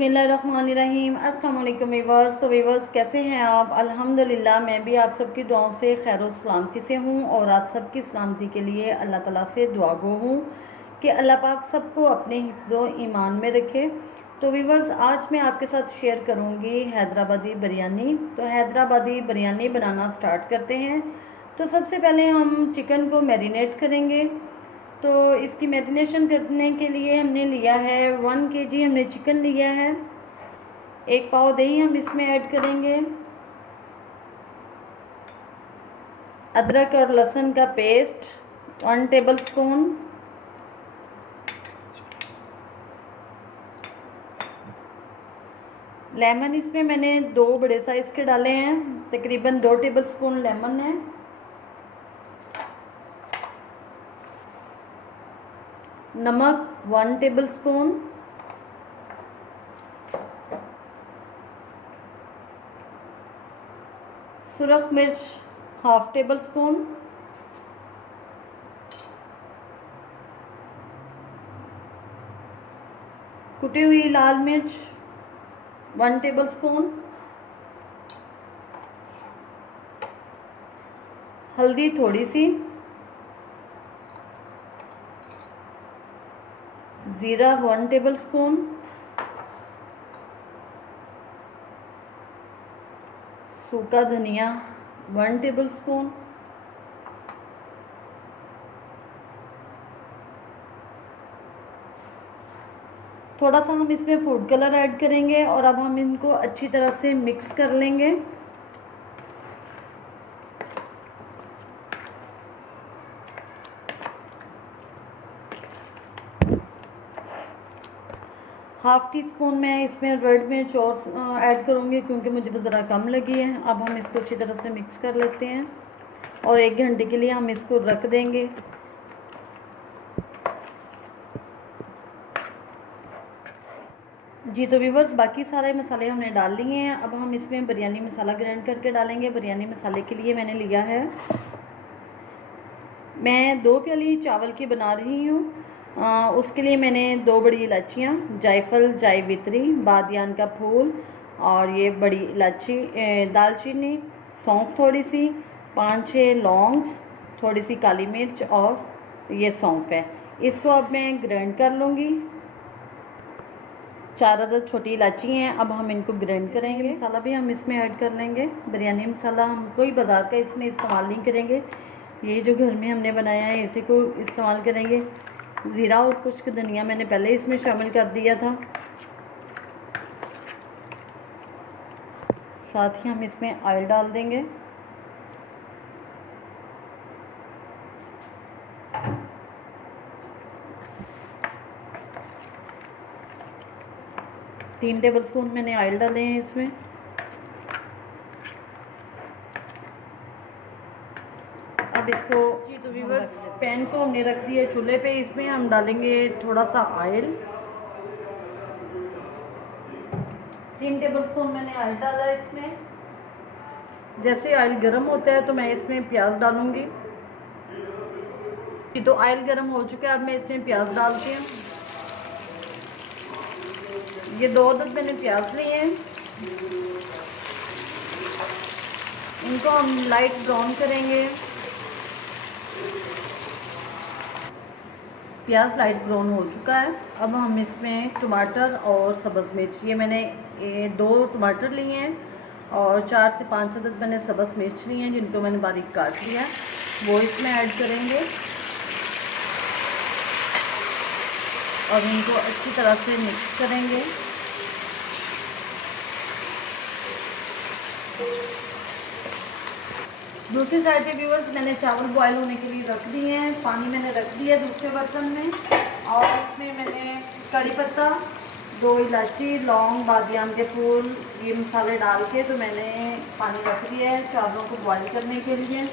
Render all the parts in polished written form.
बिस्मिल्लाहिर्रहमानिर्रहीम। अस्सलाम वालेकुम वीवर्स। तो वीवर्स कैसे हैं आप? अल्हम्दुलिल्लाह मैं भी आप सबकी दुआओं से खैर और सलामती से हूँ और आप सबकी सलामती के लिए अल्लाह ताला से दुआ गो हूँ कि अल्लाह पाक सबको अपने हिफ्ज़ो ईमान में रखे। तो वीवर्स आज मैं आपके साथ शेयर करूँगी हैदराबादी बिरयानी। तो हैदराबादी बिरयानी बनाना स्टार्ट करते हैं। तो सबसे पहले हम चिकन को मैरिनेट करेंगे। तो इसकी मैरिनेशन करने के लिए हमने लिया है 1 kg हमने चिकन लिया है। 1 पाव दही हम इसमें ऐड करेंगे। अदरक और लहसुन का पेस्ट 1 टेबलस्पून। लेमन इसमें मैंने 2 बड़े साइज़ के डाले हैं, तकरीबन 2 टेबलस्पून लेमन है। नमक 1 टेबलस्पून। सुरख मिर्च 1/2 टेबलस्पून। कुटी हुई लाल मिर्च 1 टेबलस्पून। हल्दी थोड़ी सी। ज़ीरा 1 टेबलस्पून। सूखा धनिया 1 टेबलस्पून। थोड़ा सा हम इसमें फूड कलर ऐड करेंगे और अब हम इनको अच्छी तरह से मिक्स कर लेंगे। हाफ़ टी स्पून मैं इसमें रेड मिर्च और ऐड करूँगी क्योंकि मुझे वो ज़रा कम लगी है। अब हम इसको अच्छी तरह से मिक्स कर लेते हैं और 1 घंटे के लिए हम इसको रख देंगे। जी तो व्यूवर्स बाकी सारे मसाले हमने डाल लिए हैं। अब हम इसमें बिरयानी मसाला ग्राइंड करके डालेंगे। बिरयानी मसाले के लिए मैंने लिया है, मैं 2 प्याली चावल की बना रही हूँ। उसके लिए मैंने 2 बड़ी इलायचियाँ, जायफल, जावित्री, बादियान का फूल और ये बड़ी इलायची, दालचीनी, सौंफ थोड़ी सी, 5-6 लौंग, थोड़ी सी काली मिर्च और ये सौंफ है। इसको अब मैं ग्राइंड कर लूँगी। 4 अदद छोटी इलायची हैं। अब हम इनको ग्राइंड करेंगे। मसाला भी हम इसमें ऐड कर लेंगे। बिरयानी मसाला हम कोई बाज़ार का इसमें इस्तेमाल नहीं करेंगे, ये जो घर में हमने बनाया है इसी को इस्तेमाल करेंगे। ज़ीरा और कुछ धनिया मैंने पहले इसमें शामिल कर दिया था। साथ ही हम इसमें ऑयल डाल देंगे। तीन टेबलस्पून मैंने ऑयल डाले हैं इसमें। अब इसको जी तो व्यूअर्स पैन को हमने रख दिया चूल्हे पे। इसमें हम डालेंगे थोड़ा सा ऑयल। 3 टेबलस्पून मैंने ऑयल डाला है इसमें। जैसे ऑयल गर्म होता है तो मैं इसमें प्याज डालूंगी। जी तो ऑयल गर्म हो चुका है, अब मैं इसमें प्याज डालती हूँ। ये 2 अदद मैंने प्याज लिए हैं, इनको हम लाइट ब्राउन करेंगे। प्याज लाइट ब्राउन हो चुका है। अब हम इसमें टमाटर और सब्ज़ मिर्च, ये मैंने 2 टमाटर लिए हैं और 4 से 5 अदद मैंने सब्ज़ मिर्च लिए हैं जिनको मैंने बारीक काट लिया है, वो इसमें ऐड करेंगे और इनको अच्छी तरह से मिक्स करेंगे। दूसरी साइड पे व्यूअर्स मैंने चावल बॉयल होने के लिए रख दिए हैं। पानी मैंने रख दिया दूसरे बर्तन में और इसमें मैंने कड़ी पत्ता, 2 इलायची, लौंग, बादियान के फूल, ये मसाले डाल के तो मैंने पानी रख दिया है चावलों को बॉयल करने के लिए।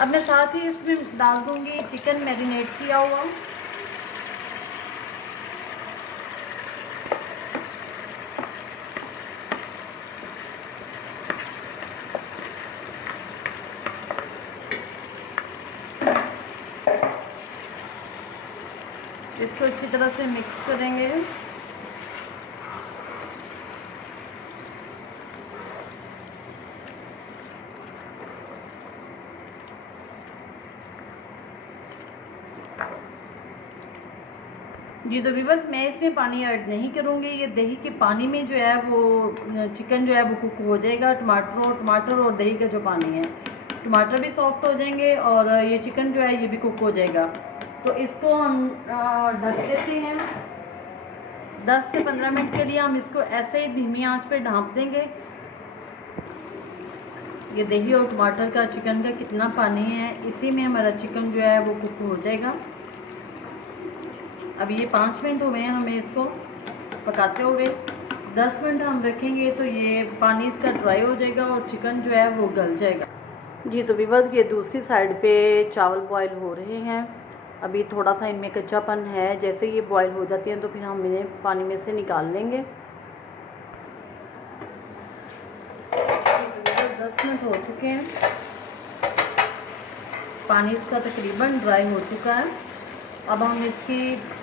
अब मैं साथ ही इसमें डाल दूँगी चिकन मैरिनेट किया हुआ। इसको अच्छी तरह से मिक्स करेंगे। जी तो व्यूअर्स, मैं इसमें पानी ऐड नहीं करूँगी। ये दही के पानी में जो है वो चिकन जो है वो कुक हो जाएगा। टमाटर और दही का जो पानी है, टमाटर भी सॉफ्ट हो जाएंगे और ये चिकन जो है ये भी कुक हो जाएगा। तो इसको हम ढक देते हैं 10 से 15 मिनट के लिए। हम इसको ऐसे ही धीमी आंच पे ढाँप देंगे। ये दही और टमाटर का चिकन का कितना पानी है, इसी में हमारा चिकन जो है वो कुक हो जाएगा। अब ये 5 मिनट हुए हैं हमें इसको पकाते हुए। 10 मिनट हम रखेंगे तो ये पानी इसका ड्राई हो जाएगा और चिकन जो है वो गल जाएगा। जी तो व्यूअर्स, ये दूसरी साइड पे चावल बॉईल हो रहे हैं। अभी थोड़ा सा इनमें कच्चापन है। जैसे ये बॉईल हो जाती हैं तो फिर हम इन्हें पानी में से निकाल लेंगे। 10 मिनट हो चुके हैं, पानी इसका तकरीबन ड्राई हो चुका है। अब हम इसकी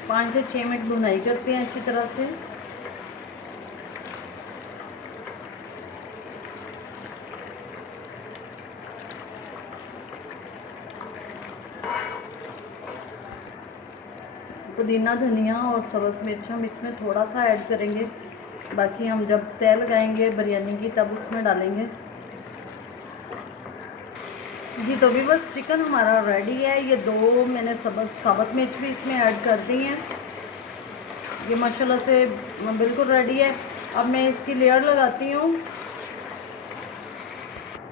5 से 6 मिनट भुनाई करते हैं अच्छी तरह से। पुदीना, धनिया और सब्ज़ मिर्च हम इसमें थोड़ा सा ऐड करेंगे। बाकी हम जब तय लगाएंगे बिरयानी की तब उसमें डालेंगे। जी तो भी बस चिकन हमारा रेडी है। ये 2 मैंने साबुत मिर्च भी इसमें ऐड कर दी हैं। ये माशाल्लाह से बिल्कुल रेडी है। अब मैं इसकी लेयर लगाती हूँ।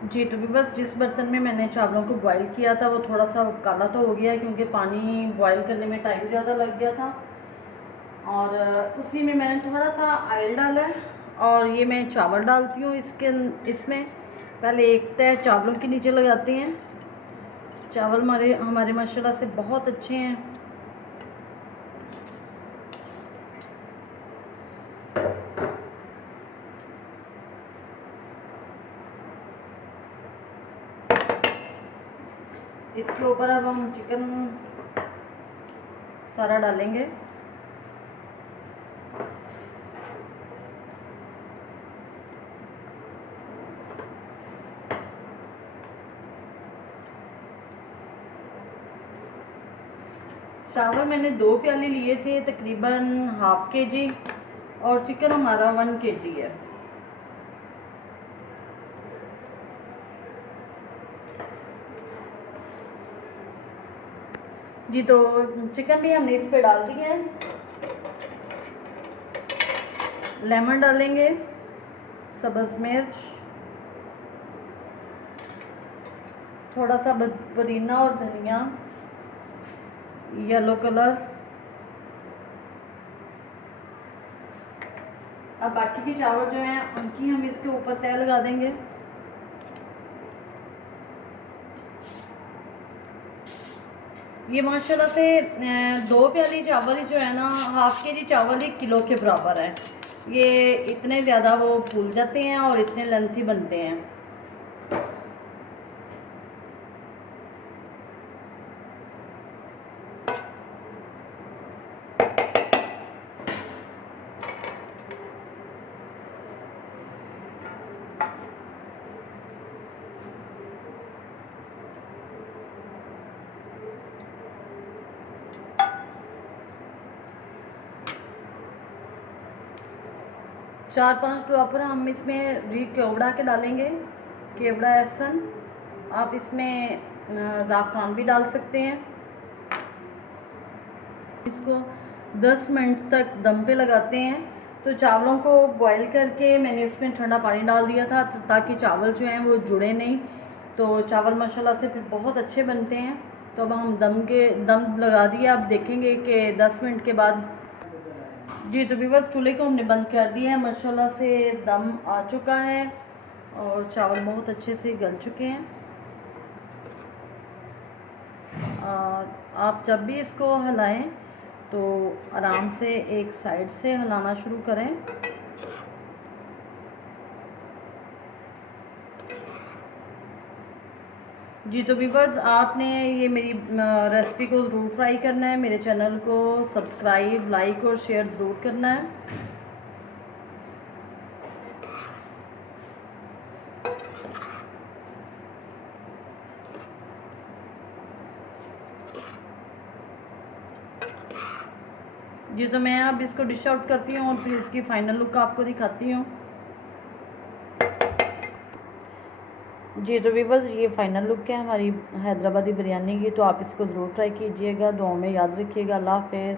जी तो भी बस जिस बर्तन में मैंने चावलों को बॉईल किया था वो थोड़ा सा काला तो हो गया है क्योंकि पानी बॉईल करने में टाइम ज़्यादा लग गया था। और उसी में मैंने थोड़ा सा ऑयल डाला है और ये मैं चावल डालती हूँ इसमें। पहले एक तय चावलों के नीचे लगाते हैं। चावल हमारे माशाल्लाह से बहुत अच्छे हैं। इसके ऊपर अब हम चिकन सारा डालेंगे। चावल मैंने 2 प्याले लिए थे, तकरीबन ½ kg, और चिकन हमारा 1 kg है। जी तो चिकन भी हमने इस पे डाल दिया है। लेमन डालेंगे, सब्ज़ मिर्च, थोड़ा सा पुदीना और धनिया, येलो कलर। अब बाकी के चावल जो हैं उनकी हम इसके ऊपर तय लगा देंगे। ये माशाल्लाह से 2 प्याली चावल जो है ना, ½ kg चावल 1 किलो के बराबर है। ये इतने ज़्यादा वो फूल जाते हैं और इतने लेंथी बनते हैं। चार 5 ड्रॉपर हम इसमें केवड़ा के डालेंगे, केवड़ा एहसन। आप इसमें ज़ाफ़रान भी डाल सकते हैं। इसको 10 मिनट तक दम पे लगाते हैं। तो चावलों को बॉईल करके मैंने उसमें ठंडा पानी डाल दिया था ताकि चावल जो हैं वो जुड़े नहीं। तो चावल माशाल्लाह से फिर बहुत अच्छे बनते हैं। तो अब हम दम लगा दिया। अब देखेंगे कि 10 मिनट के बाद। जी तो व्यूअर्स, चूल्हे को हमने बंद कर दिया है। माशाल्लाह से दम आ चुका है और चावल बहुत अच्छे से गल चुके हैं। आप जब भी इसको हिलाएं तो आराम से एक साइड से हिलाना शुरू करें। जी तो व्यूवर्स, आपने ये मेरी रेसिपी को ज़रूर ट्राई करना है। मेरे चैनल को सब्सक्राइब, लाइक और शेयर ज़रूर करना है। जी तो मैं अब इसको डिश आउट करती हूँ और फिर इसकी फाइनल लुक आपको दिखाती हूँ। जी तो व्यूवर्स, ये फाइनल लुक है हमारी हैदराबादी बिरयानी की। तो आप इसको ज़रूर ट्राई कीजिएगा। दुआओं में याद रखिएगा। अल्लाह हाफ़िज़।